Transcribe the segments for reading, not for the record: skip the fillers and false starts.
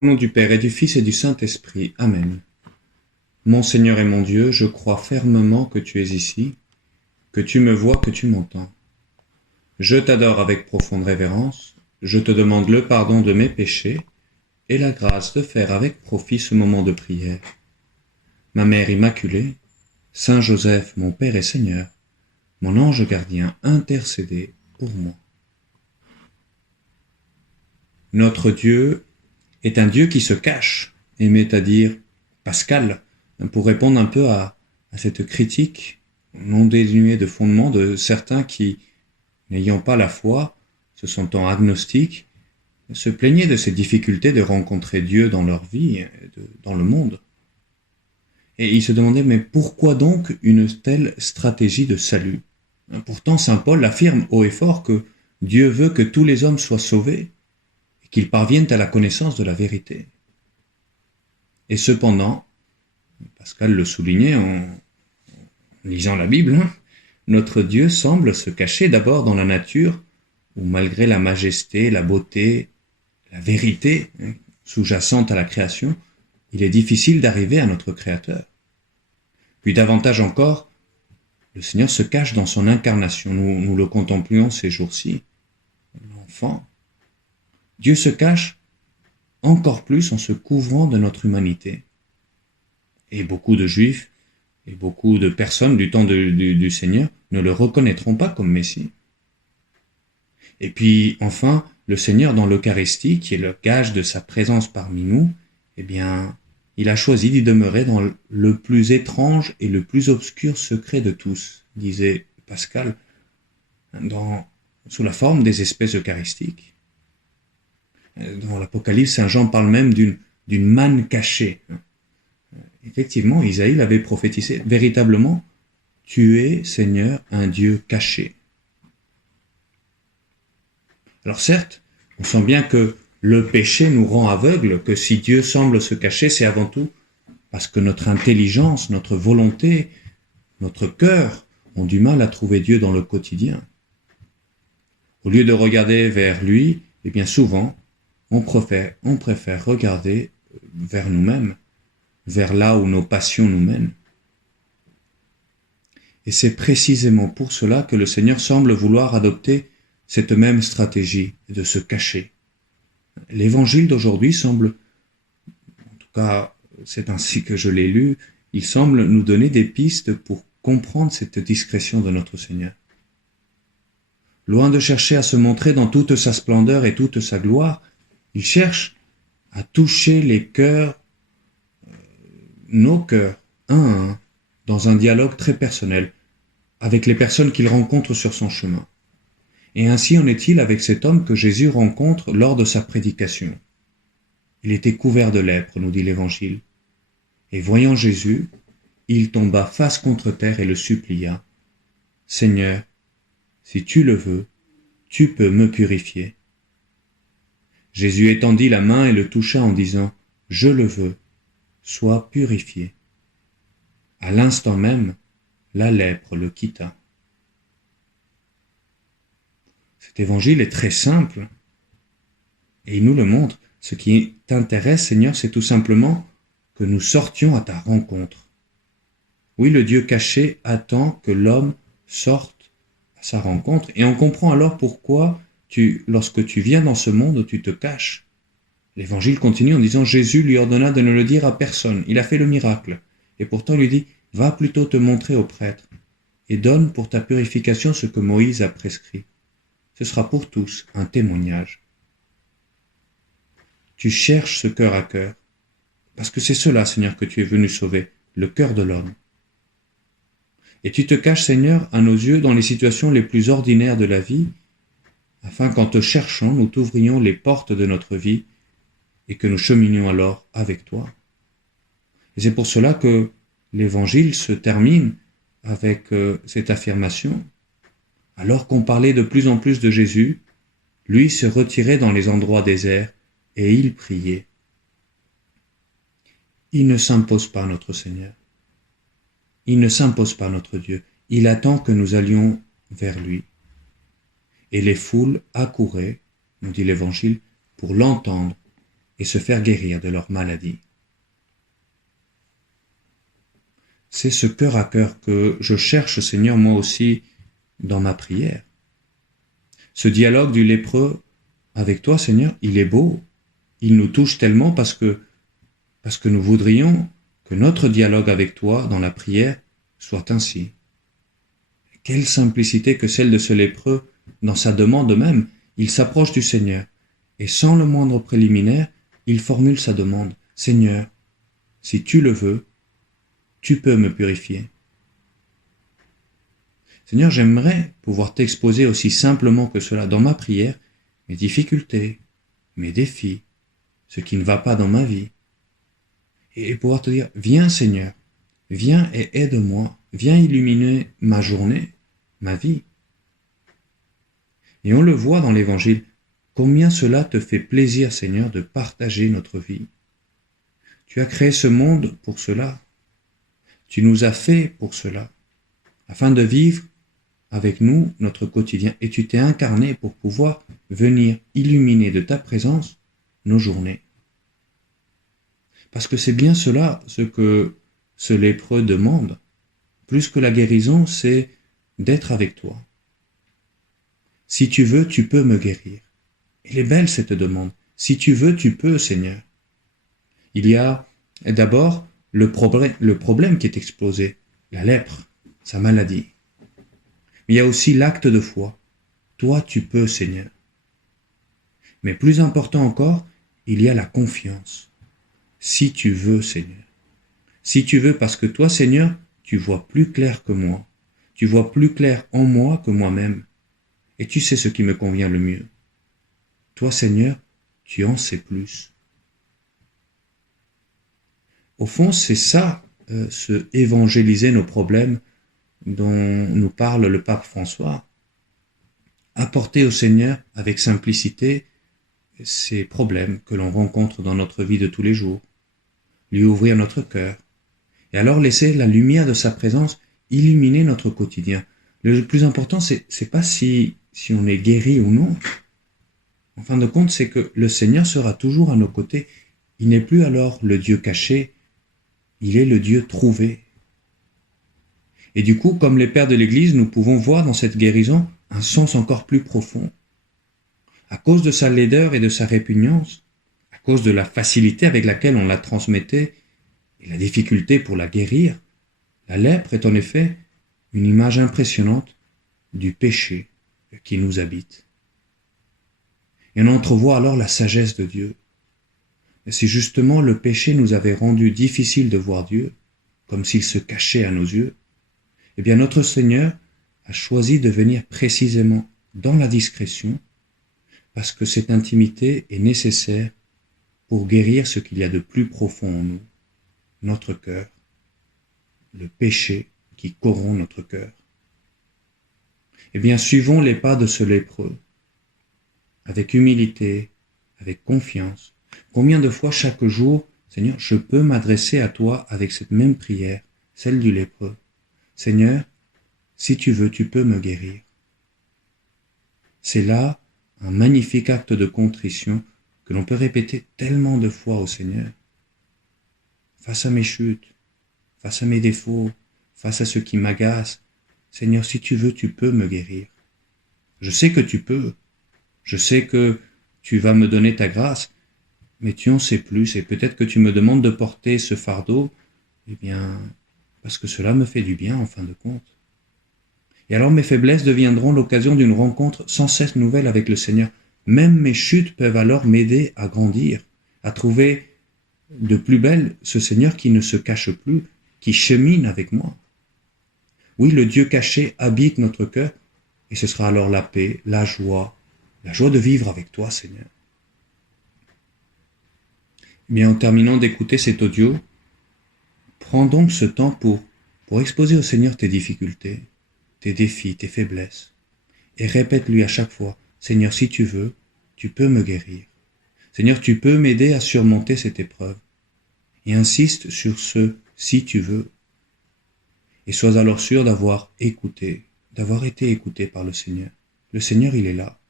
Au nom du Père et du Fils et du Saint-Esprit. Amen. Mon Seigneur et mon Dieu, je crois fermement que tu es ici, que tu me vois, que tu m'entends. Je t'adore avec profonde révérence, je te demande le pardon de mes péchés et la grâce de faire avec profit ce moment de prière. Ma Mère Immaculée, Saint Joseph, mon Père et Seigneur, mon ange gardien, intercédez pour moi. Notre Dieu est un Dieu qui se cache, aimait à dire Pascal, pour répondre un peu à cette critique non dénuée de fondement de certains qui, n'ayant pas la foi, se sentant agnostiques, se plaignaient de ces difficultés de rencontrer Dieu dans leur vie, dans le monde. Et ils se demandaient, mais pourquoi donc une telle stratégie de salut? Pourtant, saint Paul affirme haut et fort que Dieu veut que tous les hommes soient sauvés et qu'ils parviennent à la connaissance de la vérité. Et cependant, Pascal le soulignait en lisant la Bible, notre Dieu semble se cacher d'abord dans la nature, où malgré la majesté, la beauté, la vérité sous-jacente à la création, il est difficile d'arriver à notre Créateur. Puis davantage encore, le Seigneur se cache dans son incarnation. Nous le contemplions ces jours-ci. L'enfant. Dieu se cache encore plus en se couvrant de notre humanité. Et beaucoup de Juifs et beaucoup de personnes du temps du Seigneur ne le reconnaîtront pas comme Messie. Et puis, enfin, le Seigneur dans l'Eucharistie, qui est le gage de sa présence parmi nous, eh bien, il a choisi d'y demeurer dans le plus étrange et le plus obscur secret de tous, disait Pascal, sous la forme des espèces eucharistiques. Dans l'Apocalypse, Saint Jean parle même d'une manne cachée. Effectivement, Isaïe l'avait prophétisé. Véritablement, tu es, Seigneur, un Dieu caché. Alors certes, on sent bien que le péché nous rend aveugles, que si Dieu semble se cacher, c'est avant tout parce que notre intelligence, notre volonté, notre cœur ont du mal à trouver Dieu dans le quotidien. Au lieu de regarder vers lui, eh bien souvent, on préfère regarder vers nous-mêmes, vers là où nos passions nous mènent. Et c'est précisément pour cela que le Seigneur semble vouloir adopter cette même stratégie de se cacher. L'évangile d'aujourd'hui semble, en tout cas c'est ainsi que je l'ai lu, il semble nous donner des pistes pour comprendre cette discrétion de notre Seigneur. Loin de chercher à se montrer dans toute sa splendeur et toute sa gloire, il cherche à toucher les cœurs, nos cœurs, un à un, dans un dialogue très personnel, avec les personnes qu'il rencontre sur son chemin. Et ainsi en est-il avec cet homme que Jésus rencontre lors de sa prédication. Il était couvert de lèpre, nous dit l'Évangile. Et voyant Jésus, il tomba face contre terre et le supplia. « Seigneur, si tu le veux, tu peux me purifier. » Jésus étendit la main et le toucha en disant « Je le veux, sois purifié. » À l'instant même, la lèpre le quitta. Cet évangile est très simple et il nous le montre. Ce qui t'intéresse, Seigneur, c'est tout simplement que nous sortions à ta rencontre. Oui, le Dieu caché attend que l'homme sorte à sa rencontre et on comprend alors pourquoi lorsque tu viens dans ce monde, tu te caches. L'évangile continue en disant Jésus lui ordonna de ne le dire à personne. Il a fait le miracle. Et pourtant il lui dit va plutôt te montrer au prêtre et donne pour ta purification ce que Moïse a prescrit. Ce sera pour tous un témoignage. Tu cherches ce cœur à cœur, parce que c'est cela, Seigneur, que tu es venu sauver, le cœur de l'homme. Et tu te caches, Seigneur, à nos yeux dans les situations les plus ordinaires de la vie, afin qu'en te cherchant, nous t'ouvrions les portes de notre vie et que nous cheminions alors avec toi. Et c'est pour cela que l'Évangile se termine avec cette affirmation. Alors qu'on parlait de plus en plus de Jésus, lui se retirait dans les endroits déserts et il priait. Il ne s'impose pas, notre Seigneur. Il ne s'impose pas, notre Dieu. Il attend que nous allions vers lui. Et les foules accouraient, nous dit l'Évangile, pour l'entendre et se faire guérir de leur maladie. C'est ce cœur à cœur que je cherche, Seigneur, moi aussi, dans ma prière. Ce dialogue du lépreux avec toi, Seigneur, il est beau. Il nous touche tellement parce que nous voudrions que notre dialogue avec toi dans la prière soit ainsi. Quelle simplicité que celle de ce lépreux dans sa demande même. Il s'approche du Seigneur et sans le moindre préliminaire, il formule sa demande. Seigneur, si tu le veux, tu peux me purifier. Seigneur, j'aimerais pouvoir t'exposer aussi simplement que cela dans ma prière, mes difficultés, mes défis, ce qui ne va pas dans ma vie. Et pouvoir te dire, viens Seigneur, viens et aide-moi, viens illuminer ma journée, ma vie. Et on le voit dans l'Évangile, combien cela te fait plaisir Seigneur de partager notre vie. Tu as créé ce monde pour cela. Tu nous as fait pour cela, afin de vivre avec nous notre quotidien. Et tu t'es incarné pour pouvoir venir illuminer de ta présence nos journées. Parce que c'est bien cela ce que ce lépreux demande. Plus que la guérison, c'est d'être avec toi. Si tu veux, tu peux me guérir. Elle est belle cette demande. Si tu veux, tu peux, Seigneur. Il y a d'abord le problème qui est exposé, la lèpre, sa maladie. Mais il y a aussi l'acte de foi. Toi, tu peux, Seigneur. Mais plus important encore, il y a la confiance. Si tu veux, Seigneur. Si tu veux, parce que toi, Seigneur, tu vois plus clair que moi. Tu vois plus clair en moi que moi-même. Et tu sais ce qui me convient le mieux. Toi, Seigneur, tu en sais plus. Au fond, c'est ça, se évangéliser nos problèmes dont nous parle le pape François. Apporter au Seigneur avec simplicité ces problèmes que l'on rencontre dans notre vie de tous les jours. Lui ouvrir notre cœur. Et alors laisser la lumière de sa présence illuminer notre quotidien. Le plus important, c'est pas si on est guéri ou non. En fin de compte, c'est que le Seigneur sera toujours à nos côtés. Il n'est plus alors le Dieu caché, il est le Dieu trouvé. Et du coup, comme les pères de l'Église, nous pouvons voir dans cette guérison un sens encore plus profond. À cause de sa laideur et de sa répugnance, à cause de la facilité avec laquelle on la transmettait et la difficulté pour la guérir, la lèpre est en effet une image impressionnante du péché qui nous habite. Et on entrevoit alors la sagesse de Dieu. Et si justement le péché nous avait rendu difficile de voir Dieu, comme s'il se cachait à nos yeux, eh bien notre Seigneur a choisi de venir précisément dans la discrétion, parce que cette intimité est nécessaire pour guérir ce qu'il y a de plus profond en nous, notre cœur, le péché qui corrompt notre cœur. Eh bien, suivons les pas de ce lépreux, avec humilité, avec confiance. Combien de fois chaque jour, Seigneur, je peux m'adresser à toi avec cette même prière, celle du lépreux. Seigneur, si tu veux, tu peux me guérir. C'est là un magnifique acte de contrition que l'on peut répéter tellement de fois au Seigneur. Face à mes chutes, face à mes défauts, face à ce qui m'agace, Seigneur, si tu veux, tu peux me guérir. Je sais que tu peux. Je sais que tu vas me donner ta grâce, mais tu en sais plus et peut-être que tu me demandes de porter ce fardeau, eh bien, parce que cela me fait du bien en fin de compte. Et alors mes faiblesses deviendront l'occasion d'une rencontre sans cesse nouvelle avec le Seigneur. Même mes chutes peuvent alors m'aider à grandir, à trouver de plus belle ce Seigneur qui ne se cache plus, qui chemine avec moi. Oui, le Dieu caché habite notre cœur, et ce sera alors la paix, la joie de vivre avec toi, Seigneur. Bien, en terminant d'écouter cet audio, prends donc ce temps pour exposer au Seigneur tes difficultés, tes défis, tes faiblesses, et répète-lui à chaque fois, Seigneur, si tu veux, tu peux me guérir. Seigneur, tu peux m'aider à surmonter cette épreuve. Et insiste sur ce « si tu veux ». Et sois alors sûr d'avoir été écouté par le Seigneur. Le Seigneur, il est là.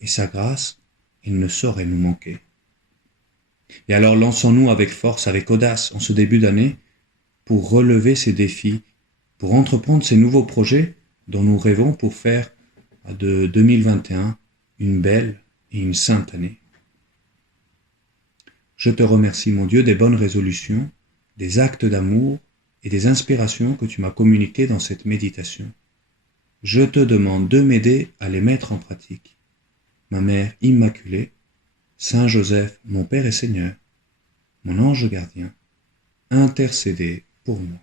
Et sa grâce, il ne saurait nous manquer. Et alors lançons-nous avec force, avec audace, en ce début d'année, pour relever ces défis, pour entreprendre ces nouveaux projets dont nous rêvons pour faire de 2021 une belle et une sainte année. Je te remercie, mon Dieu, des bonnes résolutions, des actes d'amour et des inspirations que tu m'as communiquées dans cette méditation. Je te demande de m'aider à les mettre en pratique. Ma Mère Immaculée, Saint Joseph, mon Père et Seigneur, mon ange gardien, intercédez pour moi.